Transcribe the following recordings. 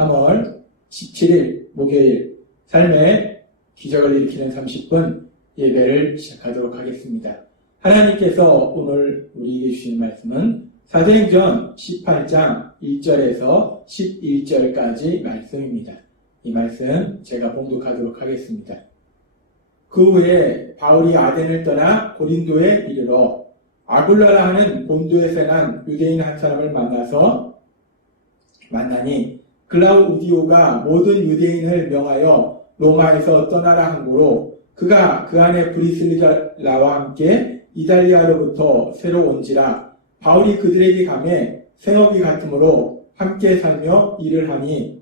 3월 17일 목요일 삶의 기적을 일으키는 30분 예배를 시작하도록 하겠습니다. 하나님께서 오늘 우리에게 주신 말씀은 사도행전 18장 1절에서 11절까지 말씀입니다. 이 말씀 제가 봉독하도록 하겠습니다. 그 후에 바울이 아덴을 떠나 고린도에 이르러 아굴라라 하는 본도에서 난 유대인 한 사람을 만나니 글라우디오가 모든 유대인을 명하여 로마에서 떠나라 한 고로 그가 그 안에 브리슬라와 함께 이달리아로부터 새로 온지라 바울이 그들에게 가매 생업이 같으므로 함께 살며 일을 하니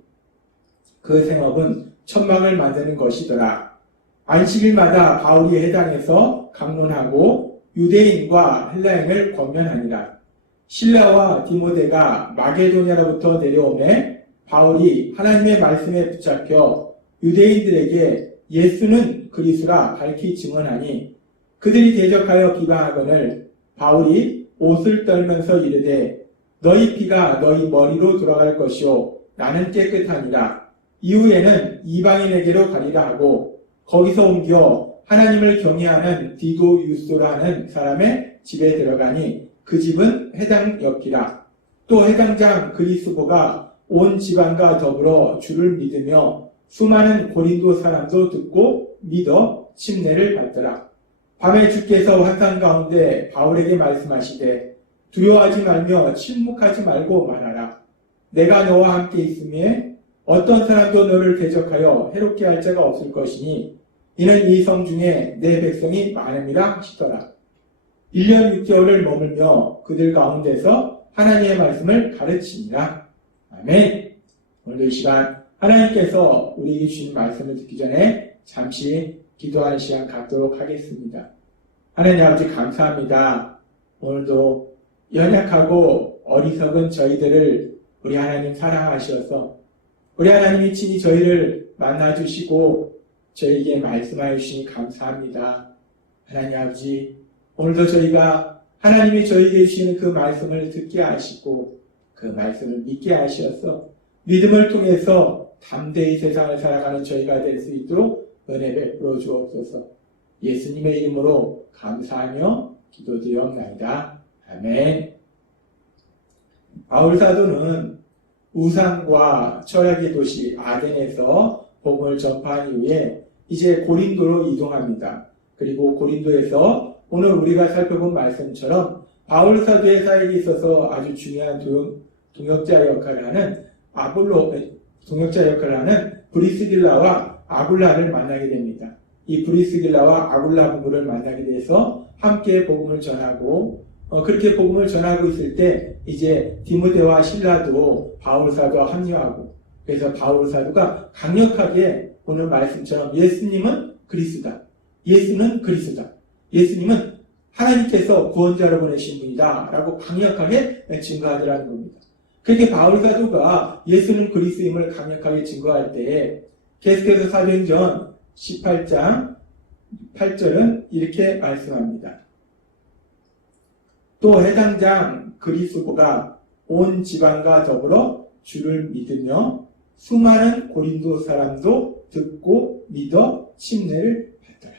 그 생업은 천막을 만드는 것이더라. 안식일마다 바울이 회당에서 강론하고 유대인과 헬라인을 권면하니라. 실라와 디모데가 마게도냐로부터 내려오매 바울이 하나님의 말씀에 붙잡혀 유대인들에게 예수는 그리스도라 밝히 증언하니 그들이 대적하여 비방하거늘 바울이 옷을 떨면서 이르되 너희 피가 너희 머리로 돌아갈 것이요 나는 깨끗하니라. 이후에는 이방인에게로 가리라 하고 거기서 옮겨 하나님을 경외하는 디도유스라는 사람의 집에 들어가니 그 집은 회당 옆이라. 또 회당장 그리스도가 온 지방과 더불어 주를 믿으며 수많은 고린도 사람도 듣고 믿어 침례를 받더라. 밤에 주께서 환상 가운데 바울에게 말씀하시되 두려워하지 말며 침묵하지 말고 말하라. 내가 너와 함께 있음에 어떤 사람도 너를 대적하여 해롭게 할 자가 없을 것이니 이는 이 성 중에 내 백성이 많음이라 하시더라. 1년 6개월을 머물며 그들 가운데서 하나님의 말씀을 가르치니라. 아멘. 오늘도 이 시간 하나님께서 우리에게 주신 말씀을 듣기 전에 잠시 기도하는 시간 갖도록 하겠습니다. 하나님 아버지 감사합니다. 오늘도 연약하고 어리석은 저희들을 우리 하나님 사랑하셔서 우리 하나님이 친히 저희를 만나주시고 저희에게 말씀하여 주시니 감사합니다. 하나님 아버지 오늘도 저희가 하나님이 저희에게 주시는 그 말씀을 듣게 하시고 그 말씀을 믿게 하셔서 믿음을 통해서 담대히 세상을 살아가는 저희가 될 수 있도록 은혜 베풀어 주옵소서. 예수님의 이름으로 감사하며 기도드리옵나이다. 아멘. 바울 사도는 우상과 철학의 도시 아덴에서 복음을 전파한 이후에 이제 고린도로 이동합니다. 그리고 고린도에서 오늘 우리가 살펴본 말씀처럼 바울 사도의 사역에 있어서 아주 중요한 동역자 역할을 하는 브리스길라와 아굴라를 만나게 됩니다. 이 브리스길라와 아굴라 부부를 만나게 돼서 함께 복음을 전하고 그렇게 복음을 전하고 있을 때 이제 디모데와 실라도 바울 사도와 합류하고 그래서 바울 사도가 강력하게 오늘 말씀처럼 예수님은 그리스도다. 예수는 그리스도다. 예수님은 하나님께서 구원자로 보내신 분이다 라고 강력하게 증거하더라는 겁니다. 그렇게 바울 사도가 예수는 그리스도임을 강력하게 증거할 때에 계속해서 사도행전 18장 8절은 이렇게 말씀합니다. 또 해당장 그리스도가 온 지방과 더불어 주를 믿으며 수많은 고린도 사람도 듣고 믿어 침례를 받더라.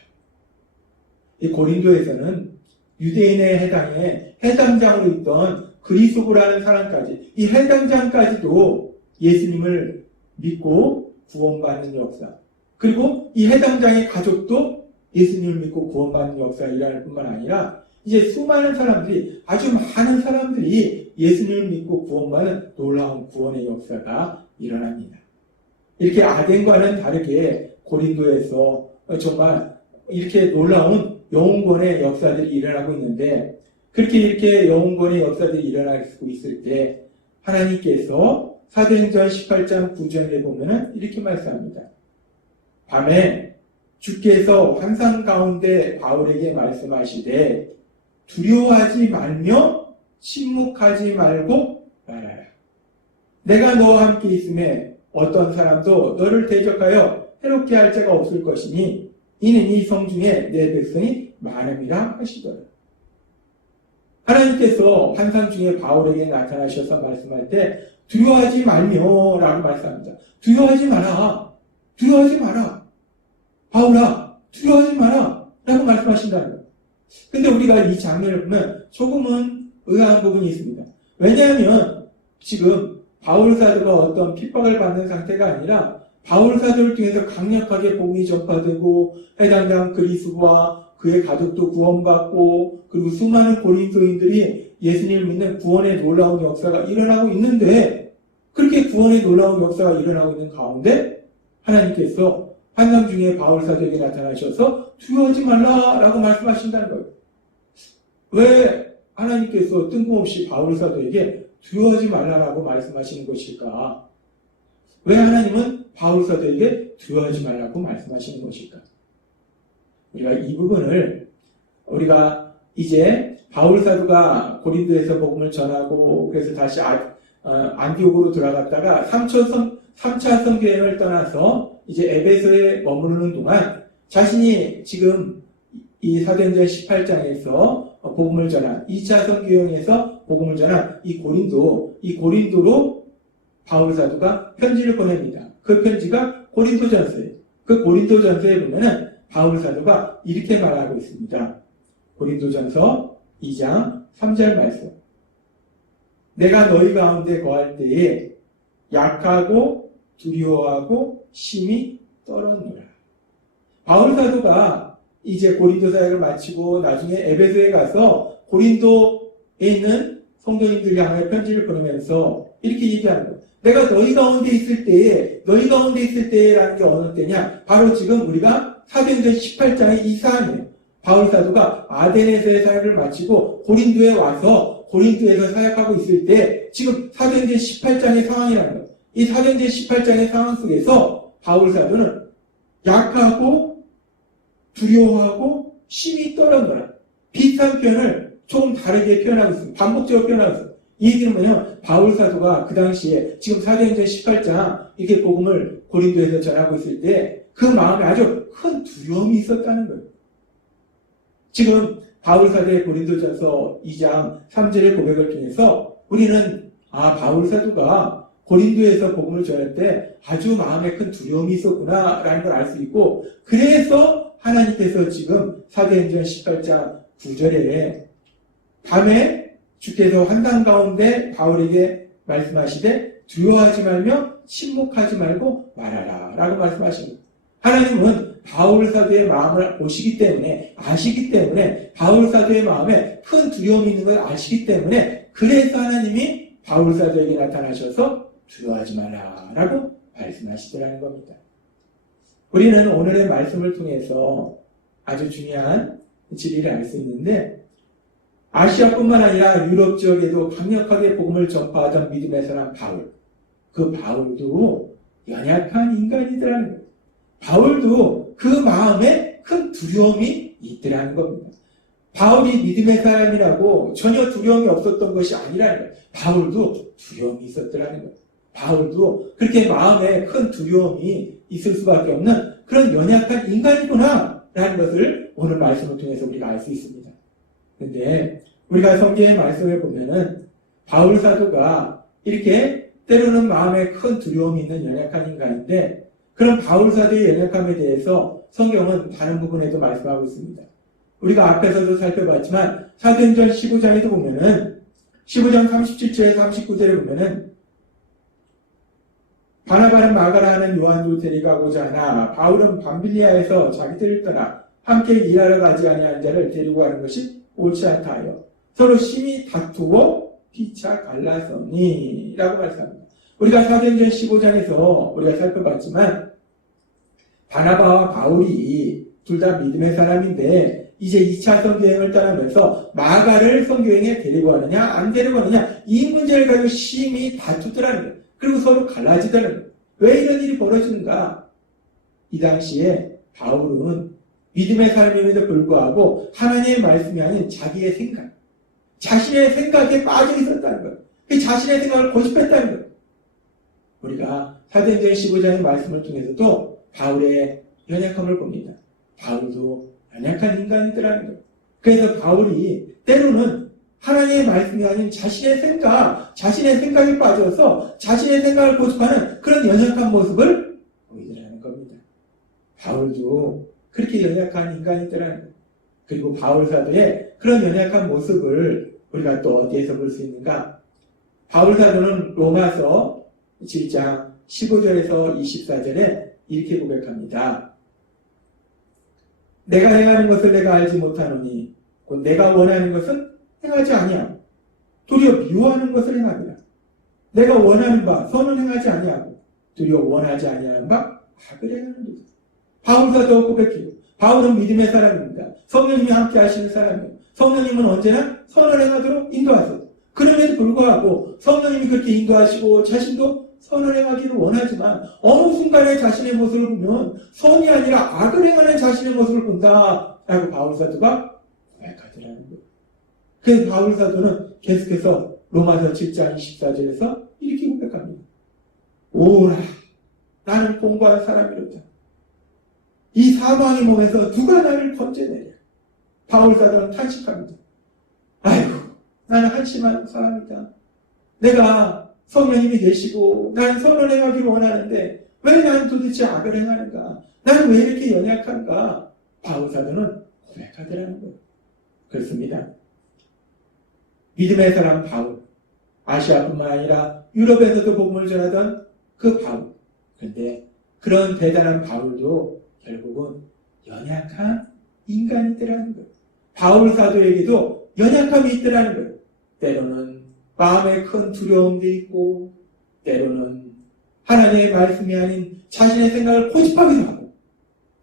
이 고린도에서는 유대인의 해당에 해당장으로 있던 그리스도라는 사람까지 이 해당장까지도 예수님을 믿고 구원받는 역사 그리고 이 해당장의 가족도 예수님을 믿고 구원받는 역사가 일어날 뿐만 아니라 이제 수많은 사람들이 아주 많은 사람들이 예수님을 믿고 구원받는 놀라운 구원의 역사가 일어납니다. 이렇게 아덴과는 다르게 고린도에서 정말 이렇게 놀라운 영혼권의 역사들이 일어나고 있는데 그렇게 이렇게 영혼권의 역사들이 일어나고 있을 때 하나님께서 사도행전 18장 9절에 보면은 이렇게 말씀합니다. 밤에 주께서 환상 가운데 바울에게 말씀하시되 두려워하지 말며 침묵하지 말고 말하라. 내가 너와 함께 있음에 어떤 사람도 너를 대적하여 해롭게 할 자가 없을 것이니 이는 이 성 중에 내 백성이 많음이라 하시더라. 하나님께서 환상 중에 바울에게 나타나셔서 말씀할 때 두려워하지 말며라고 말씀합니다. 두려워하지 마라. 두려워하지 마라. 바울아, 두려워하지 마라. 라고 말씀하신다는 거예요. 근데 우리가 이 장면을 보면 조금은 의아한 부분이 있습니다. 왜냐하면 지금 바울 사도가 어떤 핍박을 받는 상태가 아니라 바울 사도를 통해서 강력하게 복음이 전파되고 해당당 그리스도와 그의 가족도 구원받고 그리고 수많은 고린도인들이 예수님을 믿는 구원의 놀라운 역사가 일어나고 있는데 그렇게 구원의 놀라운 역사가 일어나고 있는 가운데 하나님께서 환상 중에 바울 사도에게 나타나셔서 두려워하지 말라라고 말씀하신다는 거예요. 왜 하나님께서 뜬금없이 바울 사도에게 두려워하지 말라라고 말씀하시는 것일까? 왜 하나님은 바울 사도에게 두려워하지 말라고 말씀하시는 것일까? 우리가 이 부분을 우리가 이제 바울 사도가 고린도에서 복음을 전하고 그래서 다시 안디옥으로 돌아갔다가 3차 선교여행을 떠나서 이제 에베소에 머무르는 동안 자신이 지금 이 사도행전 18장에서 복음을 전한 2차 선교여행에서 복음을 전한 이 고린도로 바울 사도가 편지를 보냅니다. 그 편지가 고린도전서예요. 그 고린도전서에 보면은 바울 사도가 이렇게 말하고 있습니다. 고린도전서 2장 3절 말씀. 내가 너희 가운데 거할 때에 약하고 두려워하고 심히 떨었노라. 바울 사도가 이제 고린도 사역을 마치고 나중에 에베소에 가서 고린도에 있는 성도님들 향해 편지를 보내면서 이렇게 얘기하는 거예요. 내가 너희 가운데 있을 때라는 게 어느 때냐? 바로 지금 우리가 사도행전 18장의 이 사안이에요. 바울 사도가 아데네에서의 사역을 마치고 고린도에 와서 고린도에서 사역하고 있을 때 지금 사도행전 18장의 상황이라는 거예요. 이 사도행전 18장의 상황 속에서 바울 사도는 약하고 두려워하고 심히 떨었노라. 비슷한 표현을 조금 다르게 표현하고 있습니다. 반복적으로 표현하고 있습니다. 이 얘기는 뭐냐면 바울 사도가 그 당시에 지금 사도행전 18장 이렇게 복음을 고린도에서 전하고 있을 때 그 마음에 아주 큰 두려움이 있었다는 거예요. 지금 바울 사도의 고린도전서 2장 3절의 고백을 통해서 우리는 바울 사도가 고린도에서 복음을 전할 때 아주 마음에 큰 두려움이 있었구나라는 걸 알 수 있고 그래서 하나님께서 지금 사도행전 18장 9절에 밤에 주께서 환상 가운데 바울에게 말씀하시되 두려워하지 말며 침묵하지 말고 말하라 라고 말씀하십니다. 하나님은 바울 사도의 마음을 보시기 때문에 아시기 때문에 바울 사도의 마음에 큰 두려움이 있는 걸 아시기 때문에 그래서 하나님이 바울 사도에게 나타나셔서 두려워하지 마라 라고 말씀하시더라는 겁니다. 우리는 오늘의 말씀을 통해서 아주 중요한 진리를 알 수 있는데 아시아뿐만 아니라 유럽 지역에도 강력하게 복음을 전파하던 믿음의 사람 바울, 그 바울도 연약한 인간이더라는 거예요. 바울도 그 마음에 큰 두려움이 있더라는 겁니다. 바울이 믿음의 사람이라고 전혀 두려움이 없었던 것이 아니라는 거예요. 바울도 두려움이 있었더라는 거예요. 바울도 그렇게 마음에 큰 두려움이 있을 수밖에 없는 그런 연약한 인간이구나 라는 것을 오늘 말씀을 통해서 우리가 알 수 있습니다. 그런데 우리가 성경의 말씀을 보면은 바울 사도가 이렇게 때로는 마음에 큰 두려움이 있는 연약한 인간인데 그런 바울 사도의 연약함에 대해서 성경은 다른 부분에도 말씀하고 있습니다. 우리가 앞에서도 살펴봤지만 사도행전 15장에도 보면은 15장 37절에 39절에 보면은 바나바는 마가라 하는 요한도 데려가고자 하나 바울은 밤빌리아에서 자기들을 떠나 함께 일하러 가지 아니한 자를 데리고 가는 것이 옳지 않다 하여 서로 심히 다투고 피차 갈라서니 라고 말씀합니다. 우리가 사도행전 15장에서 우리가 살펴봤지만 바나바와 바울이 둘 다 믿음의 사람인데 이제 2차 선교여행을 떠나면서 마가를 선교여행에 데리고 가느냐 안 데리고 가느냐 이 문제를 가지고 심히 다투더라는 거예요. 그리고 서로 갈라지더라는 거예요. 왜 이런 일이 벌어지는가? 이 당시에 바울은 믿음의 사람임에도 불구하고 하나님의 말씀이 아닌 자기의 생각, 자신의 생각에 빠져 있었다는 거예요. 그 자신의 생각을 고집했다는 거예요. 우리가 사도행전 15장의 말씀을 통해서도 바울의 연약함을 봅니다. 바울도 연약한 인간이더라는 거예요. 그래서 바울이 때로는 하나님의 말씀이 아닌 자신의 생각에 빠져서 자신의 생각을 고집하는 그런 연약한 모습을 보이더라는 겁니다. 바울도 그렇게 연약한 인간이더라는 거예요. 그리고 바울 사도의 그런 연약한 모습을 우리가 또 어디에서 볼 수 있는가? 바울 사도는 로마서 7장 15절에서 24절에 이렇게 고백합니다. 내가 행하는 것을 내가 알지 못하노니 곧 내가 원하는 것은 행하지 아니하고 도리어 미워하는 것을 행합니다. 내가 원하는 바 선은 행하지 아니하고 도리어 원하지 아니하는 바 악을 행하는 것이다. 바울 사도 고백해요. 바울은 믿음의 사람입니다. 성령님이 함께 하시는 사람이에요. 성령님은 언제나 선을 행하도록 인도하세요. 그럼에도 불구하고 성령님이 그렇게 인도하시고 자신도 선을 행하기를 원하지만 어느 순간에 자신의 모습을 보면 선이 아니라 악을 행하는 자신의 모습을 본다라고 바울 사도가 고백하더라는 거예요. 그래서 바울 사도는 계속해서 로마서 7장 24절에서 이렇게 고백합니다. 오라 나는 공고한 사람이로다. 이 사망의 몸에서 누가 나를 건져내랴. 바울 사도는 탄식합니다. 아이고 나는 한심한 사람이다. 내가 성령님이 계시고 난 선을 행하기를 원하는데 왜 난 도대체 악을 행하는가? 난 왜 이렇게 연약한가? 바울 사도는 고백하더라는 거예요. 그렇습니다. 믿음의 사람 바울, 아시아뿐만 아니라 유럽에서도 복음을 전하던 그 바울. 그런데 그런 대단한 바울도 결국은 연약한 인간이더라는 거예요. 바울 사도에게도 연약함이 있더라는 거예요. 때로는 마음에 큰 두려움도 있고 때로는 하나님의 말씀이 아닌 자신의 생각을 고집하기도 하고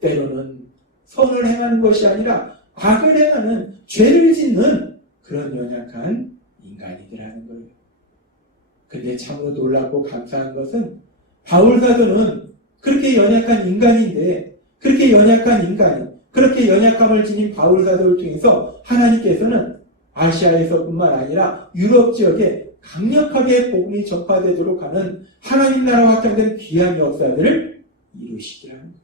때로는 선을 행하는 것이 아니라 악을 행하는 죄를 짓는 그런 연약한 인간이더라는 거예요. 그런데 참으로 놀랍고 감사한 것은 바울 사도는 그렇게 연약한 인간인데 그렇게 연약한 인간이 그렇게 연약함을 지닌 바울 사도를 통해서 하나님께서는 아시아에서뿐만 아니라 유럽 지역에 강력하게 복음이 전파되도록 하는 하나님 나라와 확장된 귀한 역사들을 이루시더라는 거예요.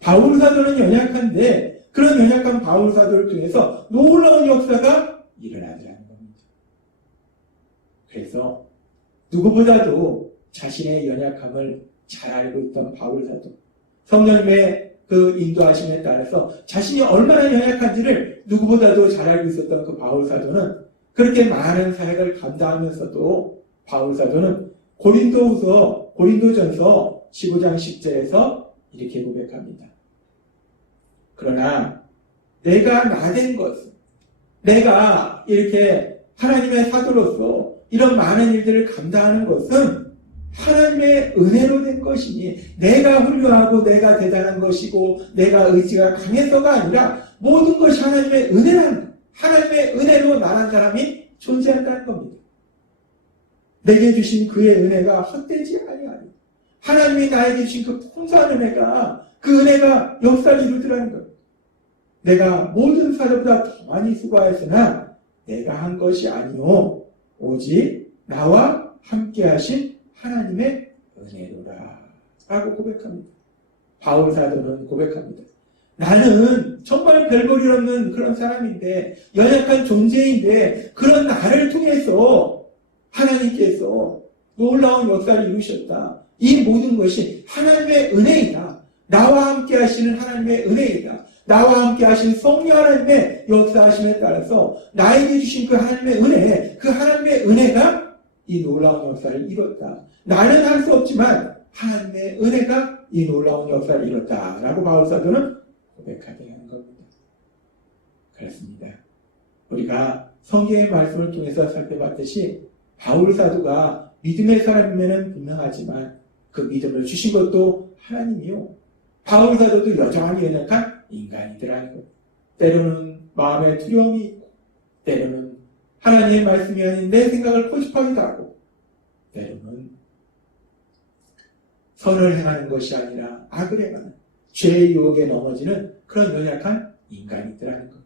바울 사도는 연약한데 그런 연약한 바울 사도를 통해서 놀라운 역사가 일어나더라는 겁니다. 그래서 누구보다도 자신의 연약함을 잘 알고 있던 바울 사도, 성령님의 그 인도하심에 따라서 자신이 얼마나 연약한지를 누구보다도 잘 알고 있었던 그 바울 사도는 그렇게 많은 사역을 감당하면서도 바울 사도는 고린도전서 15장 10절에서 이렇게 고백합니다. 그러나 내가 나된 것은 내가 이렇게 하나님의 사도로서 이런 많은 일들을 감당하는 것은 하나님의 은혜로 된 것이니 내가 훌륭하고 내가 대단한 것이고 내가 의지가 강해서가 아니라 모든 것이 하나님의 은혜라는 하나님의 은혜로 나란 사람이 존재한다는 겁니다. 내게 주신 그의 은혜가 헛되지 아니하니 하나님이 나에게 주신 그 풍성한 은혜가 그 은혜가 역사를 이루더라는 거예요. 내가 모든 사람보다 더 많이 수고하였으나 내가 한 것이 아니오 오직 나와 함께 하신 하나님의 은혜로라 라고 고백합니다. 바울 사도는 고백합니다. 나는 정말 별볼일 없는 그런 사람인데 연약한 존재인데 그런 나를 통해서 하나님께서 놀라운 역사를 이루셨다. 이 모든 것이 하나님의 은혜이다. 나와 함께 하시는 하나님의 은혜이다. 나와 함께 하신 성령 하나님의 역사하심에 따라서 나에게 주신 그 하나님의 은혜, 그 하나님의 은혜가 이 놀라운 역사를 이뤘다. 나는 할 수 없지만 하나님의 은혜가 이 놀라운 역사를 이뤘다라고 바울 사도는 고백하게 하는 겁니다. 그렇습니다. 우리가 성경의 말씀을 통해서 살펴봤듯이 바울 사도가 믿음의 사람이면 분명하지만 그 믿음을 주신 것도 하나님이요. 바울 사도도 여전히 연약한 인간이더라는 것. 때로는 마음에 두려움이 있고 때로는 하나님의 말씀이 아닌 내 생각을 고집하기도 하고 때로는 선을 행하는 것이 아니라 악을 행하는 죄의 유혹에 넘어지는 그런 연약한 인간이더라는 것.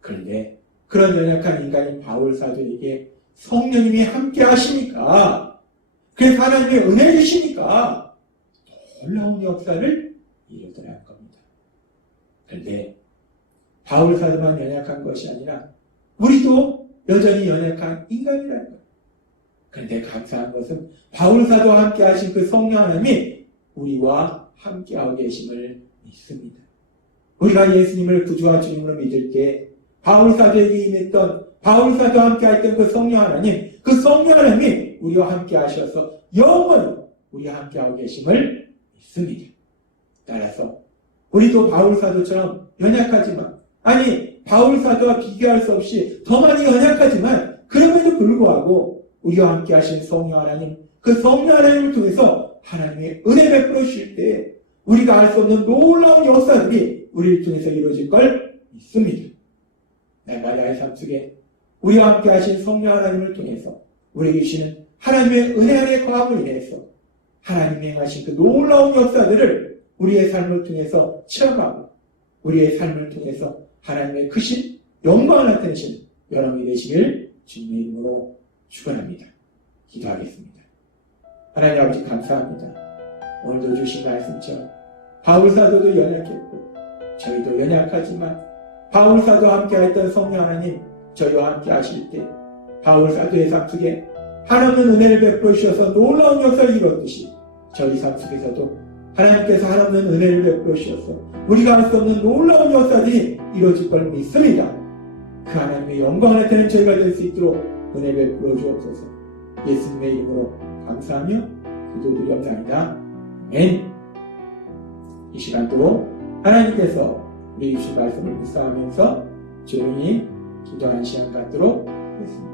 그런데 그런 연약한 인간인 바울 사도에게 성령님이 함께 하시니까 그래서 하나님의 은혜 주시니까 놀라운 역사를 이루더라는 겁니다. 그런데 바울 사도만 연약한 것이 아니라 우리도 여전히 연약한 인간이라는 거예요. 그런데 감사한 것은 바울사도와 함께 하신 그 성령 하나님이 우리와 함께하고 계심을 믿습니다. 우리가 예수님을 구주와 주님으로 믿을 때 바울사도에게 임했던 바울사도와 함께 했던 그 성령 하나님, 그 성령 하나님이 우리와 함께 하셔서 영원히 우리와 함께하고 계심을 믿습니다. 따라서 우리도 바울사도처럼 연약하지만, 아니 바울사도와 비교할 수 없이 더 많이 연약하지만, 그럼에도 불구하고 우리와 함께 하신 성령 하나님, 그 성령 하나님을 통해서 하나님의 은혜 베풀어 주실 때 우리가 알 수 없는 놀라운 역사들이 우리를 통해서 이루어질 걸 믿습니다. 날마다의 삶 속에 우리와 함께 하신 성령 하나님을 통해서 우리에게 주시는 하나님의 은혜 안에 거함을 인해서 하나님이 행하신 그 놀라운 역사들을 우리의 삶을 통해서 체험하고 우리의 삶을 통해서 하나님의 크신 영광을 나타내신 여러분이 되시길 주님의 이름으로 축원합니다. 기도하겠습니다. 하나님 아버지 감사합니다. 오늘도 주신 말씀처럼 바울사도도 연약했고 저희도 연약하지만 바울사도와 함께 했던 성령 하나님, 저희와 함께 하실 때 바울사도의 삶 속에 하나님은 은혜를 베풀어 주셔서 놀라운 역사를 이뤘듯이 저희 삶 속에서도 하나님께서 하나님은 은혜를 베풀어 주셔서 우리가 할 수 없는 놀라운 역사들이 이루어질 걸 믿습니다. 그 하나님의 영광을 나타내는 저희가 될 수 있도록 은혜 베풀어 주옵소서. 예수님의 이름으로 감사하며 기도드리옵나이다. 아멘. 이 시간도 하나님께서 우리 주신 말씀을 묵상하면서 조용히 기도하는 시간 갖도록 하겠습니다.